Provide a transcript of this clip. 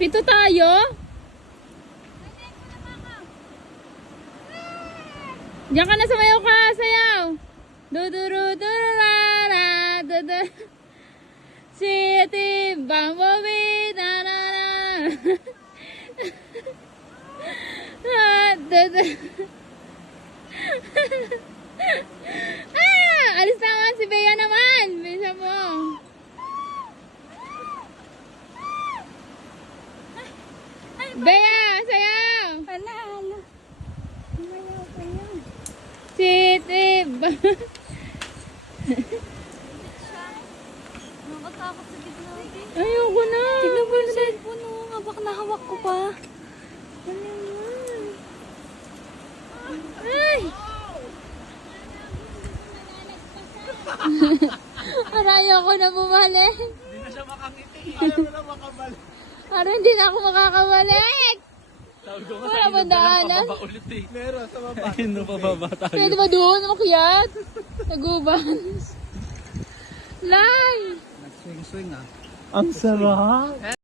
Pito tayo? Diyan ka na, sumayaw ka, sayaw. Dudurudurara, dudur. City, bumblebee, na na na. Alis naman si Bea naman. Bisa mo. Bea, sayaw. Panalo. Sumayaw pa yan. City. Nakatakot sa gitna. Ayoko na. Tignan mo yung cellphone mo. Habak na hawak ko pa. Ay. Arayo ko na bumalik. Hindi na siya makangiti. Ayaw na makabalik. Parang hindi na ako makakabalik. Tawag ko Wala ba daanan? pababa ulit eh. Meron sa baba. Ayun na pababa tayo. Pwede ba doon? Makyat? Naguban. Lai. Nag-swing-swing ah. Ang sarap.